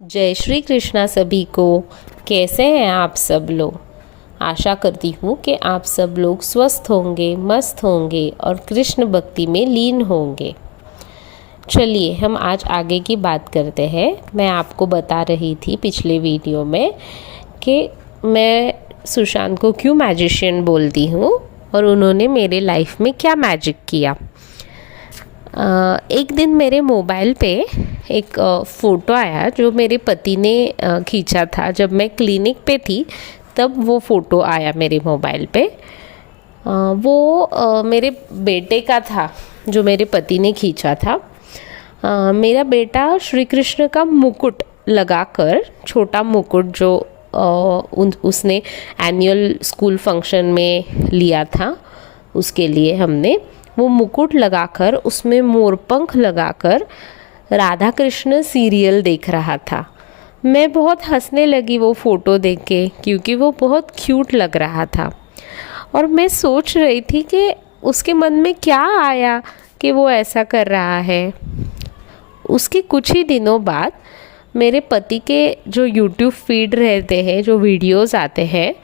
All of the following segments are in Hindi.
जय श्री कृष्णा सभी को। कैसे हैं आप सब लोग। आशा करती हूँ कि आप सब लोग स्वस्थ होंगे, मस्त होंगे और कृष्ण भक्ति में लीन होंगे। चलिए हम आज आगे की बात करते हैं। मैं आपको बता रही थी पिछले वीडियो में कि मैं सुशांत को क्यों मैजिशियन बोलती हूँ और उन्होंने मेरे लाइफ में क्या मैजिक किया। एक दिन मेरे मोबाइल पे एक फ़ोटो आया जो मेरे पति ने खींचा था। जब मैं क्लिनिक पे थी तब वो फ़ोटो आया मेरे मोबाइल पे। वो मेरे बेटे का था जो मेरे पति ने खींचा था। मेरा बेटा श्री कृष्ण का मुकुट लगाकर, छोटा मुकुट जो उसने एनुअल स्कूल फंक्शन में लिया था, उसके लिए हमने वो मुकुट लगाकर उसमें मोरपंख लगाकर राधा कृष्ण सीरियल देख रहा था। मैं बहुत हंसने लगी वो फ़ोटो देख के, क्योंकि वो बहुत क्यूट लग रहा था। और मैं सोच रही थी कि उसके मन में क्या आया कि वो ऐसा कर रहा है। उसके कुछ ही दिनों बाद मेरे पति के जो यूट्यूब फीड रहते हैं, जो वीडियोस आते हैं,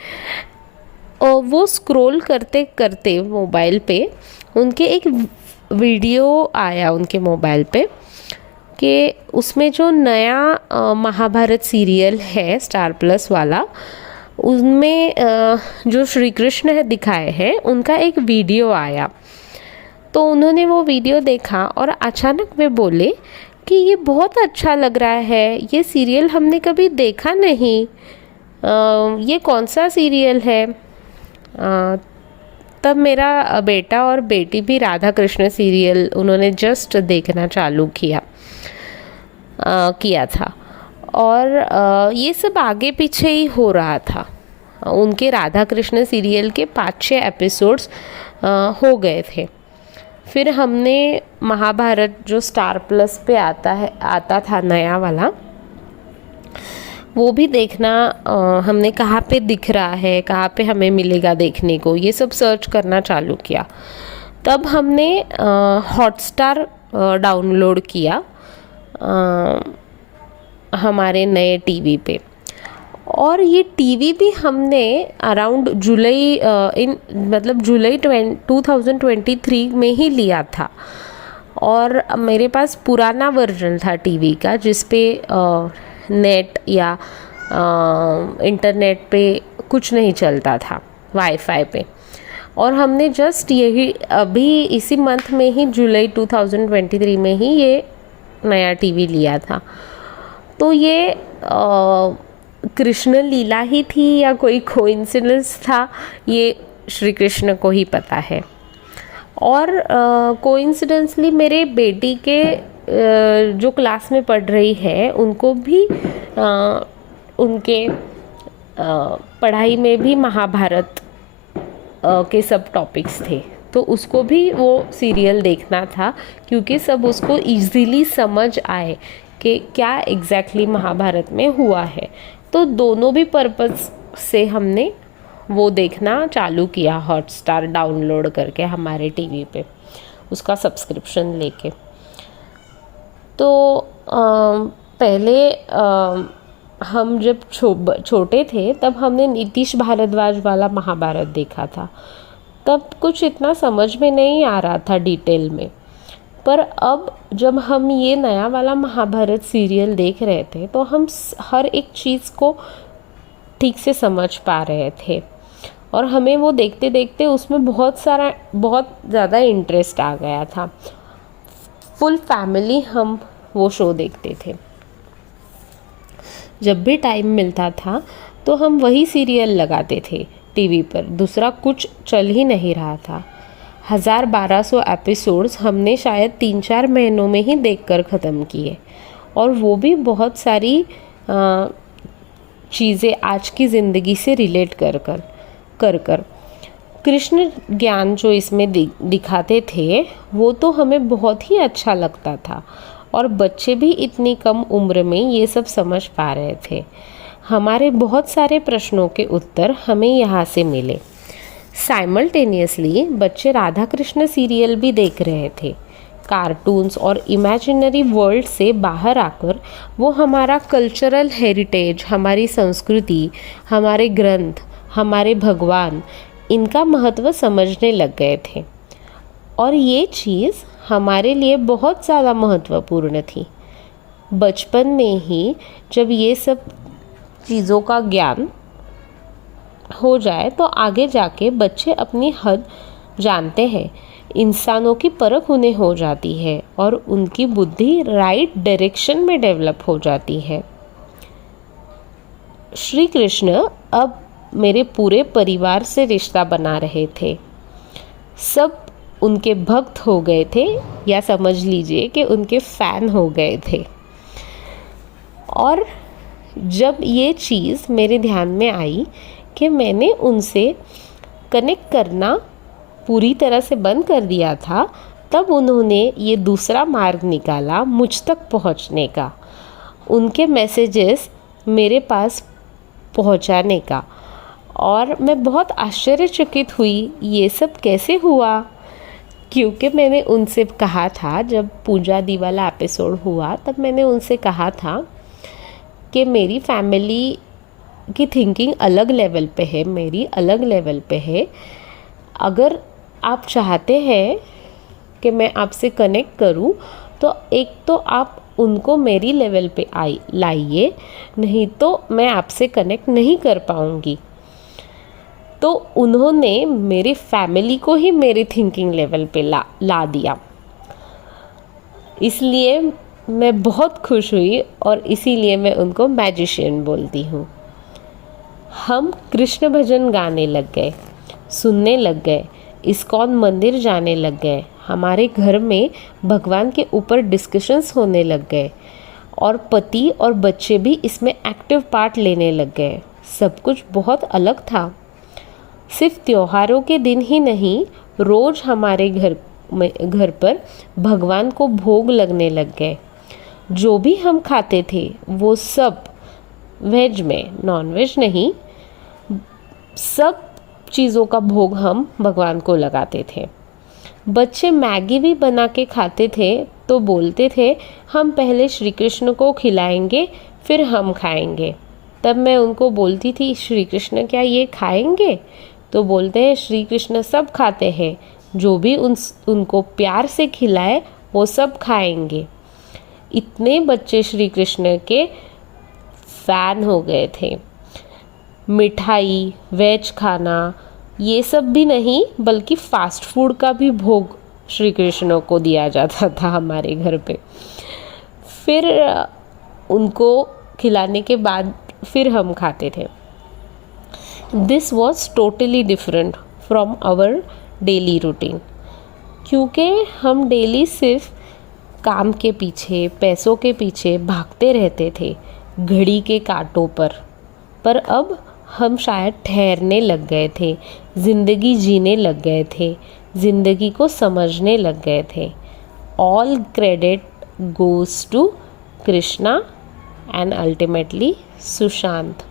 और वो स्क्रॉल करते करते मोबाइल पे उनके एक वीडियो आया उनके मोबाइल पे कि उसमें जो नया महाभारत सीरियल है स्टार प्लस वाला, उनमें जो श्री कृष्ण है दिखाए हैं, उनका एक वीडियो आया। तो उन्होंने वो वीडियो देखा और अचानक वे बोले कि ये बहुत अच्छा लग रहा है, ये सीरियल हमने कभी देखा नहीं, ये कौन सा सीरियल है। तब मेरा बेटा और बेटी भी राधा कृष्ण सीरियल उन्होंने जस्ट देखना चालू किया था। और ये सब आगे पीछे ही हो रहा था। उनके राधा कृष्ण सीरियल के 5-6 एपिसोड्स हो गए थे। फिर हमने महाभारत जो स्टार प्लस पे आता था नया वाला, वो भी देखना, हमने कहाँ पे दिख रहा है, कहाँ पे हमें मिलेगा देखने को, ये सब सर्च करना चालू किया। तब हमने हॉटस्टार डाउनलोड किया हमारे नए टीवी पे। और ये टीवी भी हमने अराउंड जुलाई 2023 में ही लिया था। और मेरे पास पुराना वर्जन था टीवी का, जिस पे नेट या इंटरनेट पे कुछ नहीं चलता था, वाईफाई पे। और हमने जस्ट यही अभी इसी मंथ में ही, जुलाई 2023 में ही ये नया टीवी लिया था। तो ये कृष्ण लीला ही थी या कोई कोइंसिडेंस था, ये श्री कृष्ण को ही पता है। और कोइंसिडेंसली मेरे बेटी के जो क्लास में पढ़ रही है, उनको भी उनके पढ़ाई में भी महाभारत के सब टॉपिक्स थे, तो उसको भी वो सीरियल देखना था, क्योंकि सब उसको इजीली समझ आए कि क्या एग्जैक्टली महाभारत में हुआ है। तो दोनों भी पर्पस से हमने वो देखना चालू किया, हॉटस्टार डाउनलोड करके हमारे टीवी पे, उसका सब्सक्रिप्शन लेके। तो पहले हम जब छोटे थे तब हमने नीतीश भारद्वाज वाला महाभारत देखा था। तब कुछ इतना समझ में नहीं आ रहा था डिटेल में, पर अब जब हम ये नया वाला महाभारत सीरियल देख रहे थे तो हम हर एक चीज़ को ठीक से समझ पा रहे थे। और हमें वो देखते देखते उसमें बहुत ज़्यादा इंटरेस्ट आ गया था। फुल फैमिली हम वो शो देखते थे। जब भी टाइम मिलता था तो हम वही सीरियल लगाते थे टीवी पर, दूसरा कुछ चल ही नहीं रहा था। 1200 एपिसोड्स हमने शायद 3-4 महीनों में ही देखकर ख़त्म किए। और वो भी बहुत सारी चीज़ें आज की ज़िंदगी से रिलेट कर कृष्ण ज्ञान जो इसमें दिखाते थे, वो तो हमें बहुत ही अच्छा लगता था। और बच्चे भी इतनी कम उम्र में ये सब समझ पा रहे थे। हमारे बहुत सारे प्रश्नों के उत्तर हमें यहाँ से मिले। साइमल्टेनियसली बच्चे राधा कृष्ण सीरियल भी देख रहे थे, कार्टून्स और इमेजिनरी वर्ल्ड से बाहर आकर वो हमारा कल्चरल हेरिटेज, हमारी संस्कृति, हमारे ग्रंथ, हमारे भगवान, इनका महत्व समझने लग गए थे। और ये चीज़ हमारे लिए बहुत ज़्यादा महत्वपूर्ण थी। बचपन में ही जब ये सब चीज़ों का ज्ञान हो जाए तो आगे जाके बच्चे अपनी हद जानते हैं, इंसानों की परख उन्हें हो जाती है और उनकी बुद्धि राइट डायरेक्शन में डेवलप हो जाती है। श्री कृष्ण अब मेरे पूरे परिवार से रिश्ता बना रहे थे। सब उनके भक्त हो गए थे, या समझ लीजिए कि उनके फ़ैन हो गए थे। और जब ये चीज़ मेरे ध्यान में आई कि मैंने उनसे कनेक्ट करना पूरी तरह से बंद कर दिया था, तब उन्होंने ये दूसरा मार्ग निकाला मुझ तक पहुंचने का, उनके मैसेजेस मेरे पास पहुंचाने का। और मैं बहुत आश्चर्यचकित हुई, ये सब कैसे हुआ? क्योंकि मैंने उनसे कहा था, जब पूजा दी वाला एपिसोड हुआ तब मैंने उनसे कहा था कि मेरी फैमिली की थिंकिंग अलग लेवल पे है, मेरी अलग लेवल पे है। अगर आप चाहते हैं कि मैं आपसे कनेक्ट करूं तो एक तो आप उनको मेरी लेवल पे लाइए, नहीं तो मैं आपसे कनेक्ट नहीं कर पाऊंगी। तो उन्होंने मेरी फैमिली को ही मेरी थिंकिंग लेवल पे ला दिया। इसलिए मैं बहुत खुश हुई और इसीलिए मैं उनको मैजिशियन बोलती हूँ। हम कृष्ण भजन गाने लग गए, सुनने लग गए, इस्कॉन मंदिर जाने लग गए, हमारे घर में भगवान के ऊपर डिस्कशंस होने लग गए और पति और बच्चे भी इसमें एक्टिव पार्ट लेने लग गए। सब कुछ बहुत अलग था। सिर्फ त्योहारों के दिन ही नहीं, रोज़ हमारे घर पर भगवान को भोग लगने लग गए। जो भी हम खाते थे वो सब वेज में, नॉन वेज नहीं, सब चीज़ों का भोग हम भगवान को लगाते थे। बच्चे मैगी भी बना के खाते थे तो बोलते थे हम पहले श्री कृष्ण को खिलाएंगे फिर हम खाएंगे। तब मैं उनको बोलती थी, श्री कृष्ण क्या ये खाएंगे? तो बोलते हैं श्री कृष्ण सब खाते हैं, जो भी उनको प्यार से खिलाए वो सब खाएंगे। इतने बच्चे श्री कृष्ण के फैन हो गए थे। मिठाई, वेज खाना, ये सब भी नहीं बल्कि फास्ट फूड का भी भोग श्री कृष्ण को दिया जाता था हमारे घर पे। फिर उनको खिलाने के बाद फिर हम खाते थे। This was totally different from our daily routine, क्योंकि हम डेली सिर्फ काम के पीछे, पैसों के पीछे भागते रहते थे, घड़ी के कांटों पर अब हम शायद ठहरने लग गए थे, ज़िंदगी जीने लग गए थे, ज़िंदगी को समझने लग गए थे। All credit goes to Krishna and ultimately Sushant.